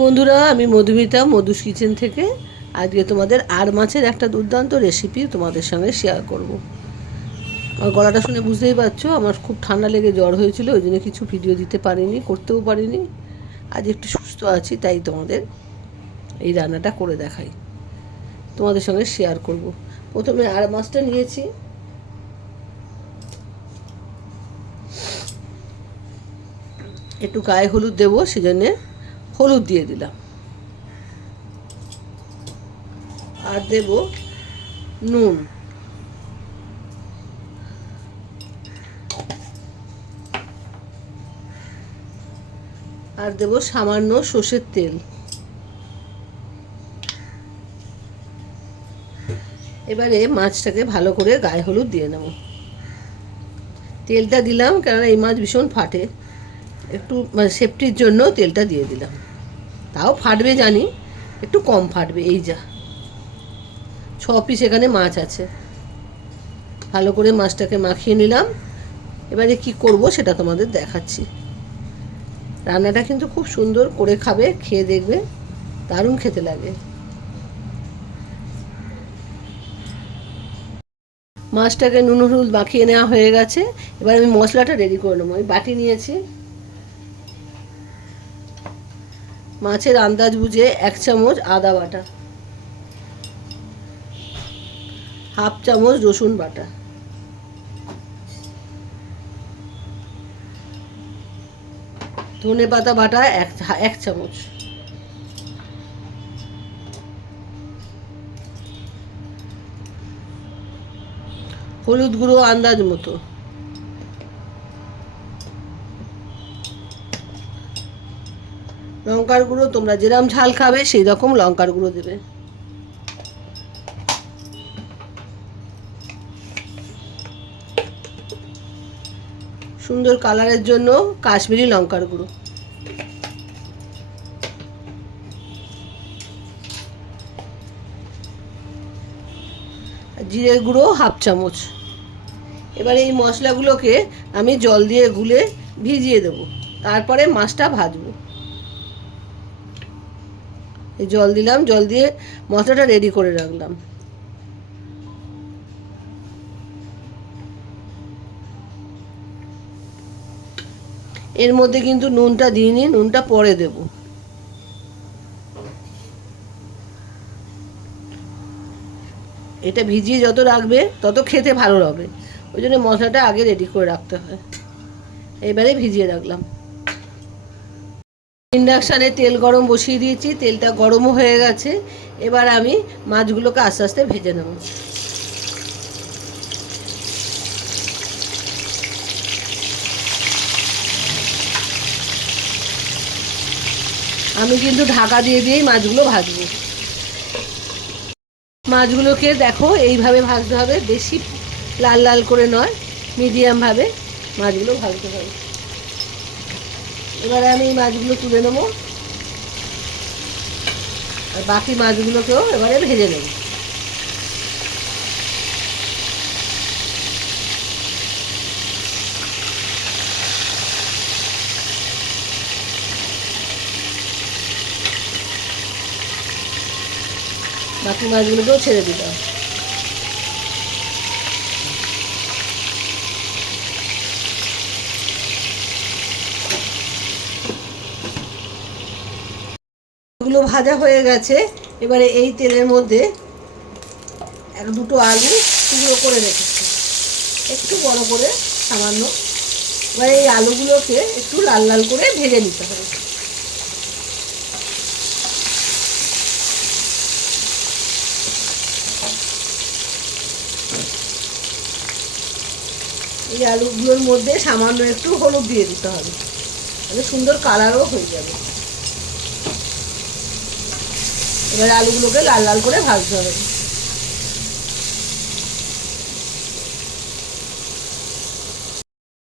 বন্ধুরা, আমি মধুমিতা মধুস কিচেন থেকে আজকে তোমাদের আর মাছের একটা দুর্দান্ত রেসিপি তোমাদের সঙ্গে শেয়ার করব। আমার গলাটা শুনে বুঝতেই পারছো, আমার খুব ঠান্ডা লেগে জ্বর হয়েছিল, ওই জন্য কিছু ভিডিও দিতে পারিনি, করতেও পারিনি। আজ একটু সুস্থ আছি, তাই তোমাদের এই রান্নাটা করে দেখাই, তোমাদের সঙ্গে শেয়ার করব। প্রথমে আর মাছটা নিয়েছি, একটু গায়ে হলুদ দেবো, সেজন্যে হলুদ দিয়ে দিলাম। আর দেব নুন, আর দেব সামান্য সর্ষের তেল। এবারে মাছটাকে ভালো করে গায়ে হলুদ দিয়ে নেব। তেলটা দিলাম কেননা এই মাছ ভীষণ ফাটে, একটু মানে সেফটির জন্য তেলটা দিয়ে দিলাম। তাও ফাটবে জানি, একটু কম ফাটবে। এই যা 6 পিস এখানে মাছ আছে। ভালো করে মাছটাকে মাখিয়ে নিলাম। এবারে কি করব সেটা তোমাদের দেখাচ্ছি। রান্নাটা কিন্তু খুব সুন্দর করে খাবে, খেয়ে দেখবে, দারুণ খেতে লাগে। মাছটাকে নুন হলুদ মাখিয়ে নেওয়া হয়ে গেছে। এবার আমি মশলাটা রেডি করে নেবো। আমি বাটি নিয়েছি, মাছের আন্দাজ বুঝে 1 চামচ আদা বাটা, হাফ চামচ রসুন বাটা, ধনে পাতা বাটা 1 চামচ, হলুদ গুঁড়ো আন্দাজ মতো, লঙ্কার গুঁড়ো তোমরা যেরকম ঝাল খাবে সেই রকম লঙ্কার গুঁড়ো দেবে। সুন্দর কালারের জন্য কাশ্মীরি লঙ্কার গুঁড়ো, জিরে গুঁড়ো হাফ চামচ। এবার এই মশলাগুলোকে আমি জল দিয়ে গুলে ভিজিয়ে দেবো, তারপরে মাছটা ভাজবো। এই জল দিলাম, জল দিয়ে মশলাটা রেডি করে রাখলাম। এর মধ্যে কিন্তু নুনটা দিইনি, নুনটা পরে দেব। এটা ভিজিয়ে যত রাখবে তত খেতে ভালো হবে, ওই জন্য মশলাটা আগে রেডি করে রাখতে হয়। এবারে ভিজিয়ে রাখলাম। ইন্ডাকশানে তেল গরম বসিয়ে দিয়েছি, তেলটা গরমও হয়ে গেছে। এবার আমি মাছগুলোকে আস্তে আস্তে ভেজে নেব। আমি কিন্তু ঢাকা দিয়ে দিয়েই মাছগুলো ভাজবো। মাছগুলোকে দেখো এইভাবে ভাজতে হবে, বেশি লাল লাল করে নয়, মিডিয়ামভাবে মাছগুলো ভাজতে হবে। এবারে আমি এই মাছগুলো তুলে নেবো, আর বাকি মাছগুলোকেও এবারে ভেজে নেব। বাকি মাছগুলোকেও ছেড়ে দিলাম। এগুলো ভাজা হয়ে গেছে। এবারে এই তেলের মধ্যে 1-2 আলু টুকরো করে রেখেছি, একটু বড় করে সামান্য। এবার এই আলুগুলোকে একটু লাল লাল করে ভেজে নিতে হবে। এই আলুগুলোর মধ্যে সামান্য একটু হলুদ দিয়ে দিতে হবে, তাহলে সুন্দর কালারও হয়ে যাবে। এবার আলুগুলোকে লাল লাল করে ভাজতে হবে।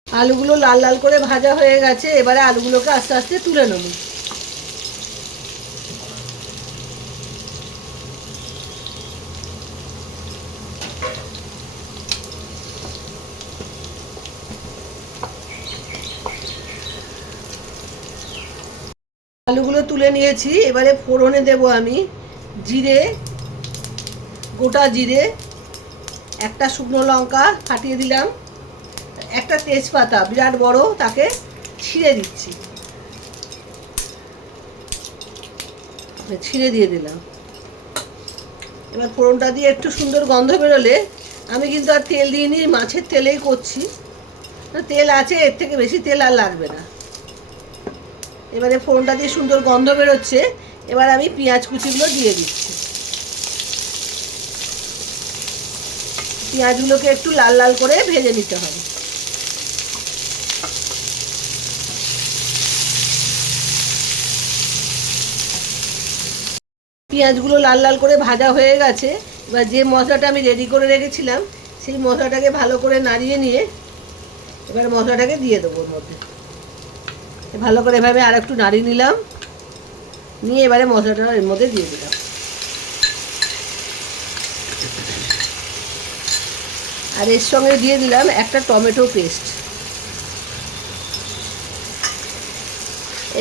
আলুগুলো লাল লাল করে ভাজা হয়ে গেছে। এবারে আলুগুলোকে আস্তে আস্তে তুলে নেব। আলুগুলো তুলে নিয়েছি। এবারে ফোড়নে দেব আমি জিরে, গোটা জিরে, একটা শুকনো লঙ্কা ফাটিয়ে দিলাম, একটা তেজপাতা বিরাট বড় তাকে ছিঁড়ে দিচ্ছি, ছিঁড়ে দিয়ে দিলাম। এবার ফোড়নটা দিয়ে একটু সুন্দর গন্ধ বেরোলে, আমি কিন্তু আর তেল দিইনি, মাছের তেলেই করছি, তেল আছে, এর থেকে বেশি তেল আর লাগবে না। এবারে ফোড়নটা দিয়ে সুন্দর গন্ধ বেরোচ্ছে, এবার আমি পেঁয়াজ কুচিগুলো দিয়ে দিচ্ছি। পেঁয়াজগুলোকে একটু লাল লাল করে ভেজে নিতে হবে। পেঁয়াজগুলো লাল লাল করে ভাজা হয়ে গেছে। এবার যে মশলাটা আমি রেডি করে রেখেছিলাম সেই মশলাটাকে ভালো করে নাড়িয়ে নিয়ে এবার মশলাটাকে দিয়ে দেবো ওর মধ্যে। ভালো করে এভাবে আর একটু নাড়িয়ে নিলাম, নিয়ে এবারে মশলাটা এর মধ্যে দিয়ে দিলাম। আর এর সঙ্গে দিয়ে দিলাম একটা টমেটো পেস্ট।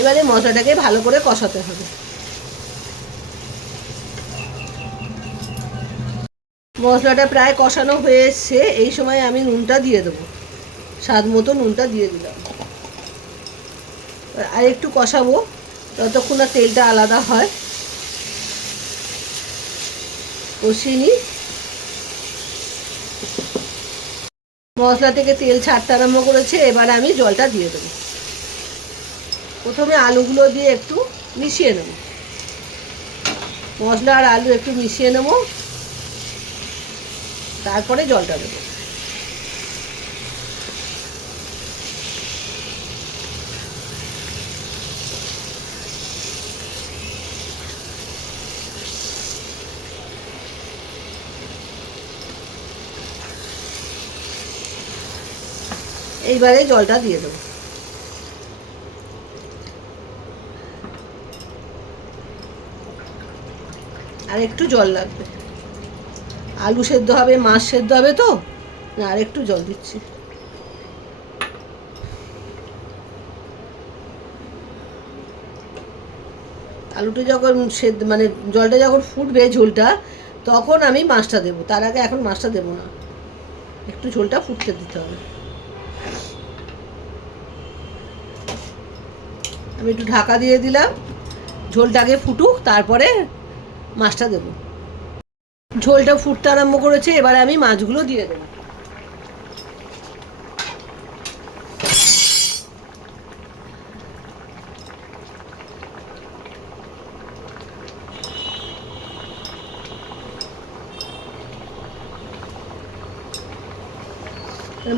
এবারে মশলাটাকে ভালো করে কষাতে হবে। মশলাটা প্রায় কষানো হয়ে এসছে, এই সময় আমি নুনটা দিয়ে দেবো, স্বাদ মতো নুনটা দিয়ে দিলাম। আর একটু কষাবো ততক্ষণ না তেলটা আলাদা হয়, কষিয়ে নিই। মশলা থেকে তেল ছাড়তে আরম্ভ করেছে, এবার আমি জলটা দিয়ে দেবো। প্রথমে আলুগুলো দিয়ে একটু মিশিয়ে নেব, মশলা আর আলু একটু মিশিয়ে নেব, তারপরে জলটা দেবো। এইবারে জলটা দিয়ে দেবো। আর একটু জল লাগবে, আলু সেদ্ধ হবে, মাছ সেদ্ধ হবে, তো আর একটু জল দিচ্ছি। আলুটা যখন সেদ্ধ মানে জলটা যখন ফুটবে ঝোলটা, তখন আমি মাছটা দেবো, তার আগে এখন মাছটা দেবো না, একটু ঝোলটা ফুটতে দিতে হবে। আমি একটু ঢাকা দিয়ে দিলাম, ঝোলটাকে ফুটুক, তারপরে মাছটা দেবো। ঝোলটা ফুটতে আরম্ভ করেছে, এবার আমি মাছগুলো দিয়ে দেবো।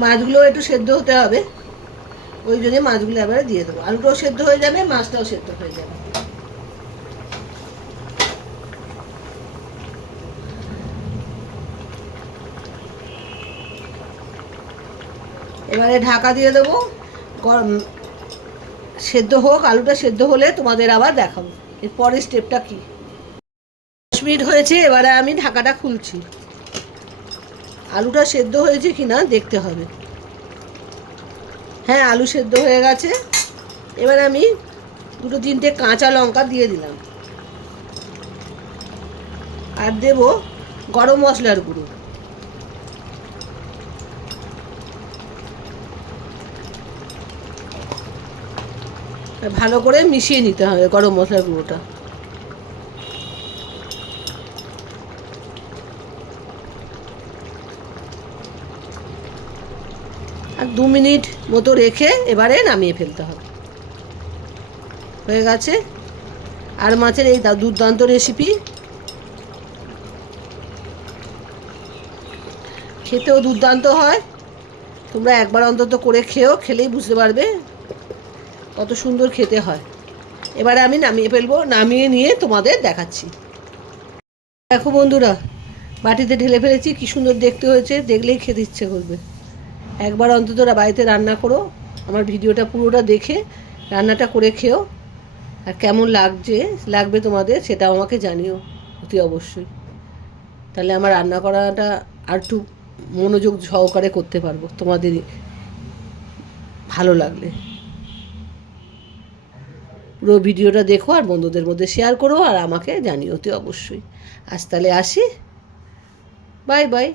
মাছগুলো একটু সেদ্ধ হতে হবে, ওই জন্য মাছগুলো এবারে দিয়ে দেবো। আলুটাও সেদ্ধ হয়ে যাবে, মাছটাও সেদ্ধ হয়ে যাবে। এবারে ঢাকা দিয়ে দেবো, গরম সেদ্ধ হোক, আলুটা সেদ্ধ হলে তোমাদের আবার দেখাবো এর পরের স্টেপটা কি। 10 মিনিট হয়েছে, এবারে আমি ঢাকাটা খুলছি। আলুটা সেদ্ধ হয়েছে কিনা দেখতে হবে। হ্যাঁ, আলু সেদ্ধ হয়ে গেছে। এবার আমি 2-3টে কাঁচা লঙ্কা দিয়ে দিলাম, আর দেব গরম মশলার গুঁড়ো। ভালো করে মিশিয়ে নিতে হবে গরম মশলার গুঁড়োটা। আর 2 মিনিট মতো রেখে এবারে নামিয়ে ফেলতে হবে। হয়ে গেছে আর মাছের এই দুর্দান্ত রেসিপি। খেতেও দুর্দান্ত হয়, তোমরা একবার অন্তত করে খেও, খেলেই বুঝতে পারবে কত সুন্দর খেতে হয়। এবারে আমি নামিয়ে ফেলবো, নামিয়ে নিয়ে তোমাদের দেখাচ্ছি। দেখো বন্ধুরা, বাটিতে ঢেলে ফেলেছি, কি সুন্দর দেখতে হয়েছে, দেখলেই খেতে ইচ্ছে করবে। একবার অন্তত বাড়িতে রান্না করো, আমার ভিডিওটা পুরোটা দেখে রান্নাটা করে খেও, আর কেমন লাগবে তোমাদের সেটাও আমাকে জানিও অতি অবশ্যই। তাহলে আমার রান্না করাটা আর একটু মনোযোগ সহকারে করতে পারবো তোমাদের ভালো লাগলে। পুরো ভিডিওটা দেখো আর বন্ধুদের মধ্যে শেয়ার করো আর আমাকে জানিও তো অবশ্যই। আজ তাহলে আসি, বাই বাই।